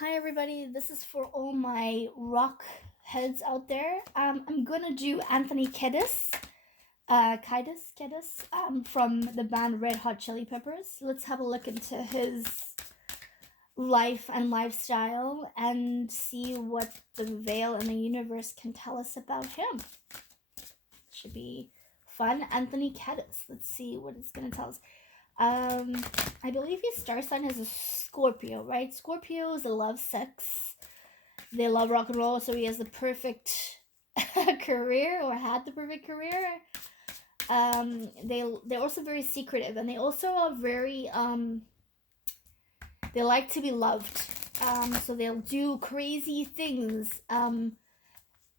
Hi everybody, this is for all my rock heads out there. I'm gonna do Anthony Kiedis, from the band Red Hot Chili Peppers. Let's have a look into his life and lifestyle and see what the veil and the universe can tell us about him. Should be fun. Anthony Kiedis. Let's see what it's gonna tell us. Um, I believe his star sign is a Scorpio, right? Scorpios love sex. They love rock and roll, so he has the perfect career or had the perfect career. They're also very secretive, and they also are very they like to be loved. So they'll do crazy things on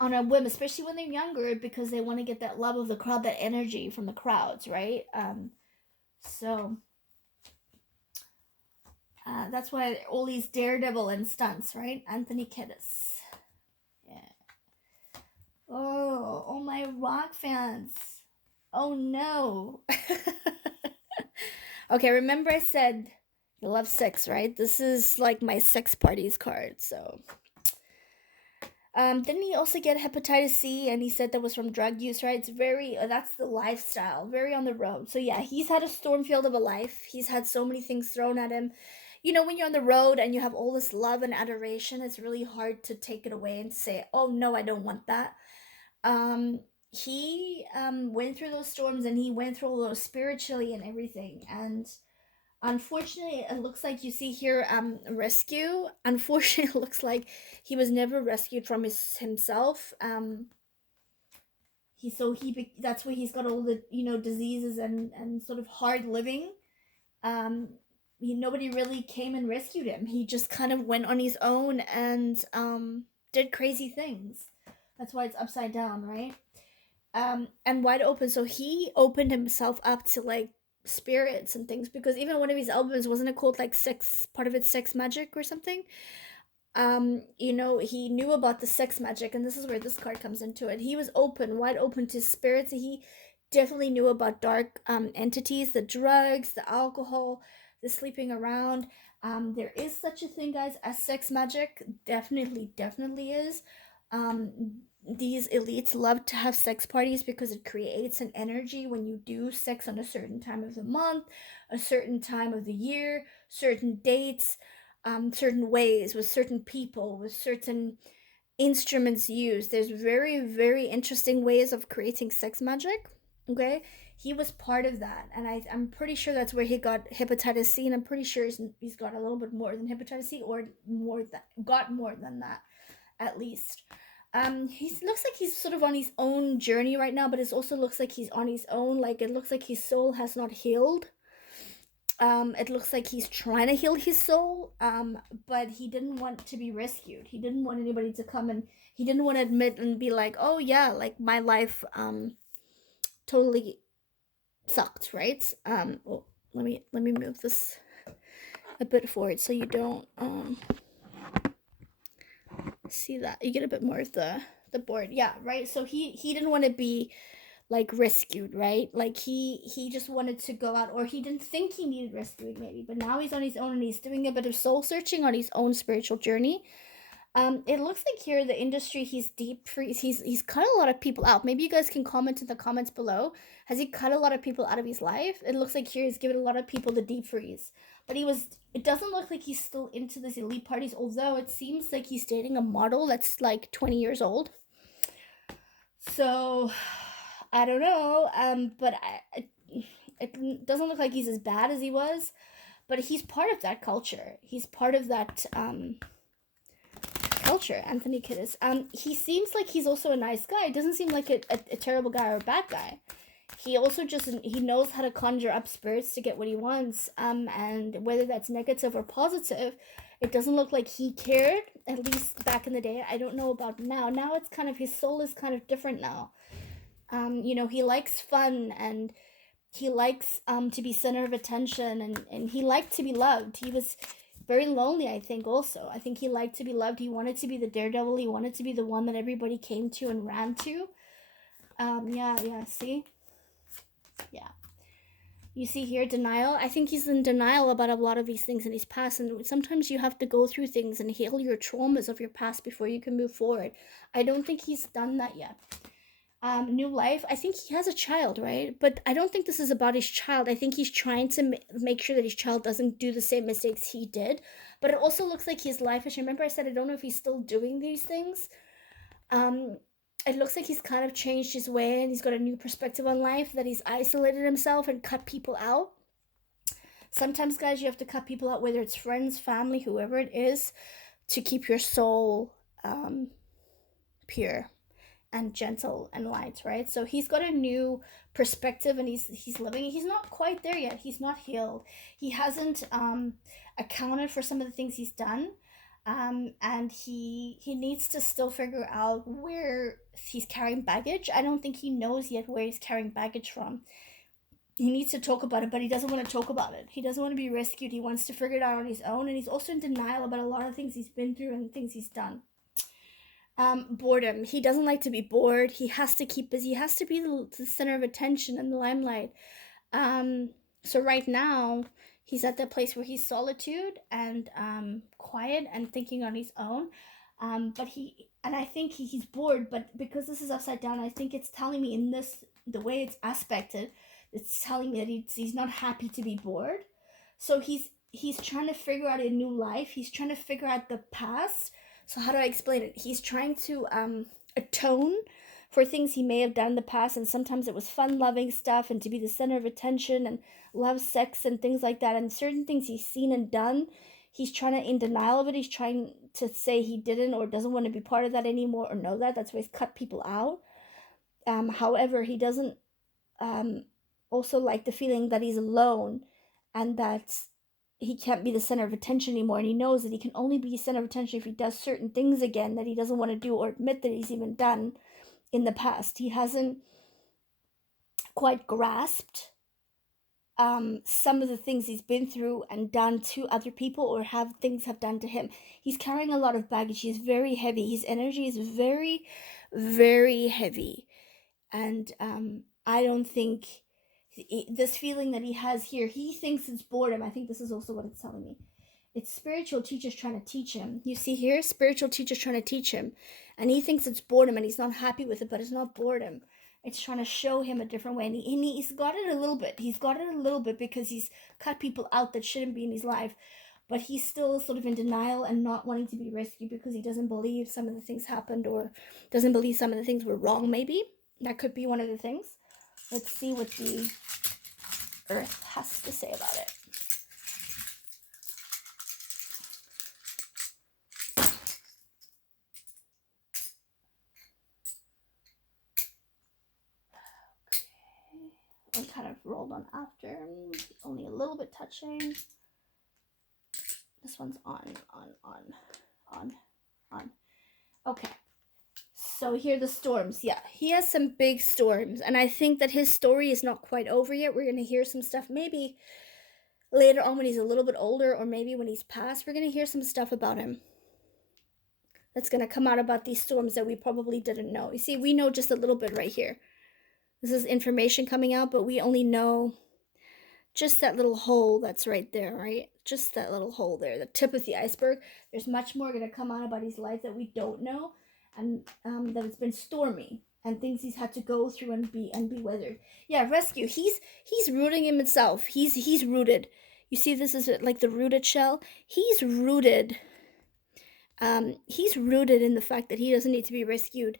a whim, especially when they're younger, because they want to get that love of the crowd, that energy from the crowds, right? So that's why all these daredevil and stunts, right? Anthony Kiedis. Yeah. Oh my rock fans. Oh no. Okay, remember I said you love sex, right? This is like my sex parties card, so. Didn't he also get hepatitis C and he said that was from drug use, right? It's very, that's the lifestyle, very on the road. So yeah, he's had a storm field of a life. He's had so many things thrown at him. You know, when you're on the road and you have all this love and adoration, it's really hard to take it away and say, oh no, I don't want that. He went through those storms and he went through all those spiritually and everything. And unfortunately, it looks like you see here rescue. Unfortunately, it looks like he was never rescued from himself. That's why he's got all the diseases and sort of hard living. Nobody really came and rescued him. He just kind of went on his own and did crazy things. That's why it's upside down, right? And wide open. So he opened himself up to like spirits and things, because even one of his albums, wasn't it called like sex, part of it sex magic or something? He knew about the sex magic, and this is where this card comes into it. He was open, wide open to spirits. He definitely knew about dark entities, the drugs, the alcohol, the sleeping around. There is such a thing, guys, as sex magic. Definitely is. These elites love to have sex parties because it creates an energy when you do sex on a certain time of the month, a certain time of the year, certain dates, certain ways, with certain people, with certain instruments used. There's very, very interesting ways of creating sex magic. Okay, he was part of that, and I'm pretty sure that's where he got hepatitis C, and I'm pretty sure he's got a little bit more than hepatitis C, or got more than that, at least. He looks like he's sort of on his own journey right now, but it also looks like he's on his own. Like, it looks like his soul has not healed. It looks like he's trying to heal his soul, but he didn't want to be rescued. He didn't want anybody to come, and he didn't want to admit and be like, oh yeah, like my life totally sucked, right? Well, let me move this a bit forward so you don't see that. You get a bit more of the board. Yeah, right. So he didn't want to be like rescued, right? Like he just wanted to go out, or he didn't think he needed rescuing maybe, but now he's on his own and he's doing a bit of soul searching on his own spiritual journey. It looks like here the industry, he's deep freeze. He's cut a lot of people out. Maybe you guys can comment in the comments below. Has he cut a lot of people out of his life? It looks like here he's given a lot of people the deep freeze. But it doesn't look like he's still into this elite parties, although it seems like he's dating a model that's like 20 years old. So I don't know. But it doesn't look like he's as bad as he was. But he's part of that culture. He's part of that culture, Anthony Kiedis. He seems like he's also a nice guy. Doesn't seem like a terrible guy or a bad guy. He also just he knows how to conjure up spirits to get what he wants. And whether that's negative or positive, it doesn't look like he cared. At least back in the day. I don't know about now. Now it's kind of, his soul is kind of different now. He likes fun, and he likes to be center of attention, and he liked to be loved. He was very lonely, I think. Also, I think he liked to be loved. He wanted to be the daredevil. He wanted to be the one that everybody came to and ran to. Yeah, see, yeah. You see here, denial. I think he's in denial about a lot of these things in his past, and sometimes you have to go through things and heal your traumas of your past before you can move forward. I don't think he's done that yet. New life. I think he has a child, right? But I don't think this is about his child. I think he's trying to make sure that his child doesn't do the same mistakes he did. But it also looks like his life. As you remember, I said I don't know if he's still doing these things. Um, it looks like he's kind of changed his way and he's got a new perspective on life. That he's isolated himself and cut people out. Sometimes, guys, you have to cut people out, whether it's friends, family, whoever it is, to keep your soul pure and gentle and light, right? So he's got a new perspective and he's living. He's not quite there yet. He's not healed. He hasn't accounted for some of the things he's done. And he needs to still figure out where he's carrying baggage. I don't think he knows yet where he's carrying baggage from. He needs to talk about it, but he doesn't want to talk about it. He doesn't want to be rescued. He wants to figure it out on his own, and he's also in denial about a lot of things he's been through and things he's done. Boredom. He doesn't like to be bored. He has to keep busy. He has to be the center of attention and the limelight. So right now, he's at that place where he's solitude and quiet and thinking on his own. And I think he's bored, but because this is upside down, I think it's telling me in this, the way it's aspected, it's telling me that he's not happy to be bored. So he's trying to figure out a new life. He's trying to figure out the past. So how do I explain it? He's trying to atone for things he may have done in the past, and sometimes it was fun-loving stuff and to be the center of attention and love sex and things like that. And certain things he's seen and done, he's trying to, in denial of it, he's trying to say he didn't or doesn't want to be part of that anymore or know that. That's why he's cut people out. However, he doesn't also like the feeling that he's alone and that he can't be the center of attention anymore, and he knows that he can only be center of attention if he does certain things again that he doesn't want to do or admit that he's even done in the past. He hasn't quite grasped some of the things he's been through and done to other people, or have things have done to him. He's carrying a lot of baggage. He's very heavy. His energy is very, very heavy. And I don't think this feeling that he has here, he thinks it's boredom. I think this is also what it's telling me. It's spiritual teachers trying to teach him. You see here, spiritual teachers trying to teach him. And he thinks it's boredom and he's not happy with it, but it's not boredom. It's trying to show him a different way. And he's got it a little bit. He's got it a little bit because he's cut people out that shouldn't be in his life. But he's still sort of in denial and not wanting to be rescued because he doesn't believe some of the things happened, or doesn't believe some of the things were wrong, maybe. That could be one of the things. Let's see what the earth has to say about it. Okay. I kind of rolled on after. Only a little bit touching. This one's on. Okay. So here are the storms. Yeah, he has some big storms, and I think that his story is not quite over yet. We're going to hear some stuff maybe later on when he's a little bit older, or maybe when he's past. We're going to hear some stuff about him that's going to come out about these storms that we probably didn't know. You see, we know just a little bit right here. This is information coming out, but we only know just that little hole that's right there, right? Just that little hole there, the tip of the iceberg. There's much more going to come out about his life that we don't know, and that it's been stormy and things he's had to go through and be weathered. Yeah, rescue. He's rooting himself. He's rooted. You see, this is like the rooted shell. He's rooted. He's rooted in the fact that he doesn't need to be rescued,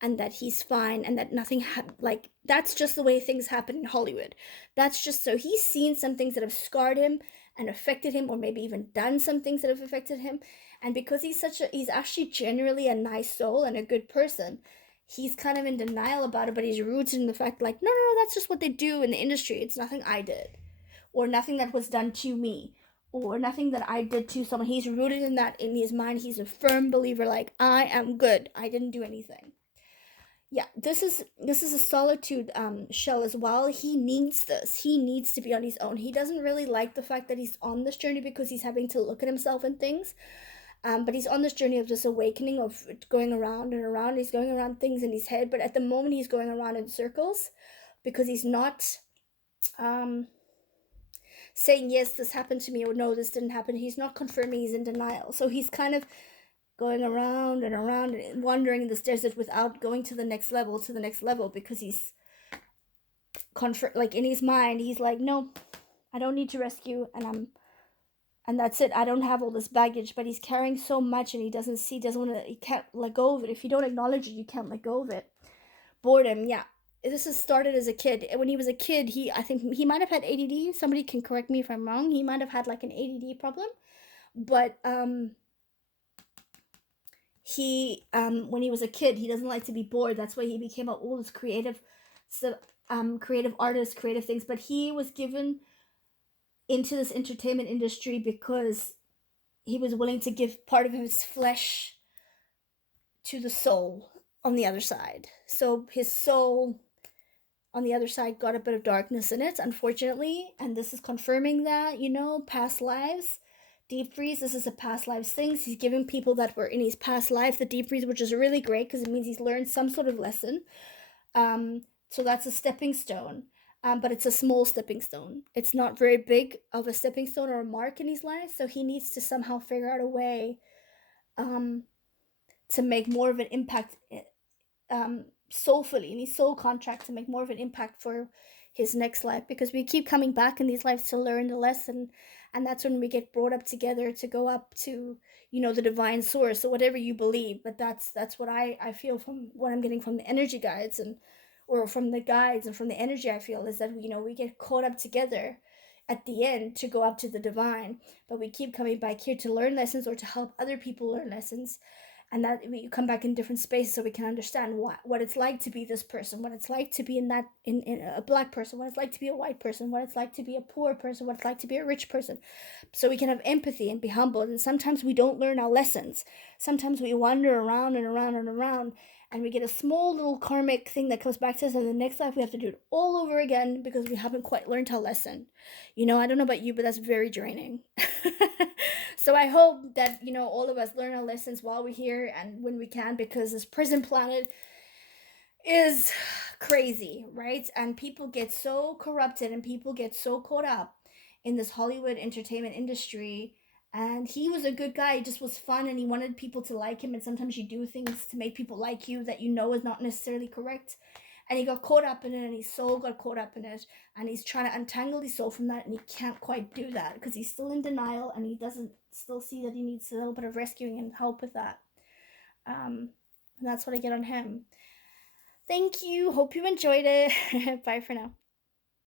and that he's fine, and that nothing like that's just the way things happen in Hollywood. That's just, so he's seen some things that have scarred him and affected him, or maybe even done some things that have affected him. And because he's actually generally a nice soul and a good person, he's kind of in denial about it, but he's rooted in the fact, like, no, that's just what they do in the industry. It's nothing I did, or nothing that was done to me, or nothing that I did to someone. He's rooted in that in his mind. He's a firm believer, like, I am good. I didn't do anything. Yeah, this is a solitude shell as well. He needs this. He needs to be on his own. He doesn't really like the fact that he's on this journey because he's having to look at himself and things. But he's on this journey of this awakening, of going around and around. He's going around things in his head, but at the moment he's going around in circles because he's not saying, yes, this happened to me, or no, this didn't happen. He's not confirming, he's in denial. So he's kind of going around and around and wandering in this desert without going to the next level, because he's like in his mind, he's like, no, I don't need to rescue, and that's it. I don't have all this baggage, but he's carrying so much, and he doesn't want to, he can't let go of it. If you don't acknowledge it, you can't let go of it. Boredom, yeah. This has started as a kid. When he was a kid, I think he might have had ADD. Somebody can correct me if I'm wrong. He might have had like an ADD problem, but he when he was a kid, he doesn't like to be bored. That's why he became all this creative, so creative artist, creative things. But he was given into this entertainment industry because he was willing to give part of his flesh to the soul on the other side. So his soul on the other side got a bit of darkness in it, unfortunately, and this is confirming that, past lives. Deep freeze, this is a past lives thing. He's giving people that were in his past life the deep freeze, which is really great because it means he's learned some sort of lesson. So that's a stepping stone. But it's a small stepping stone. It's not very big of a stepping stone or a mark in his life. So he needs to somehow figure out a way um, to make more of an impact, soulfully, in his soul contract, to make more of an impact for his next life, because we keep coming back in these lives to learn the lesson, and that's when we get brought up together to go up to, the divine source, or whatever you believe. But that's what I feel from what I'm getting from the energy guides, and or from the guides, and from the energy. I feel is that we get caught up together at the end to go up to the divine, but we keep coming back here to learn lessons or to help other people learn lessons, and that we come back in different spaces so we can understand what it's like to be this person, what it's like to be in a black person, what it's like to be a white person, what it's like to be a poor person, what it's like to be a rich person, so we can have empathy and be humble. And sometimes we don't learn our lessons. Sometimes we wander around and around and around, and we get a small little karmic thing that comes back to us, and the next life we have to do it all over again because we haven't quite learned our lesson. I don't know about you, but that's very draining. So I hope that, all of us learn our lessons while we're here and when we can, because this prison planet is crazy, right? And people get so corrupted, and people get so caught up in this Hollywood entertainment industry. And he was a good guy, he just was fun, and he wanted people to like him. And sometimes you do things to make people like you that is not necessarily correct. And he got caught up in it, and his soul got caught up in it, and he's trying to untangle his soul from that, and he can't quite do that because he's still in denial, and he doesn't still see that he needs a little bit of rescuing and help with that. And that's what I get on him. Thank you. Hope you enjoyed it. Bye for now.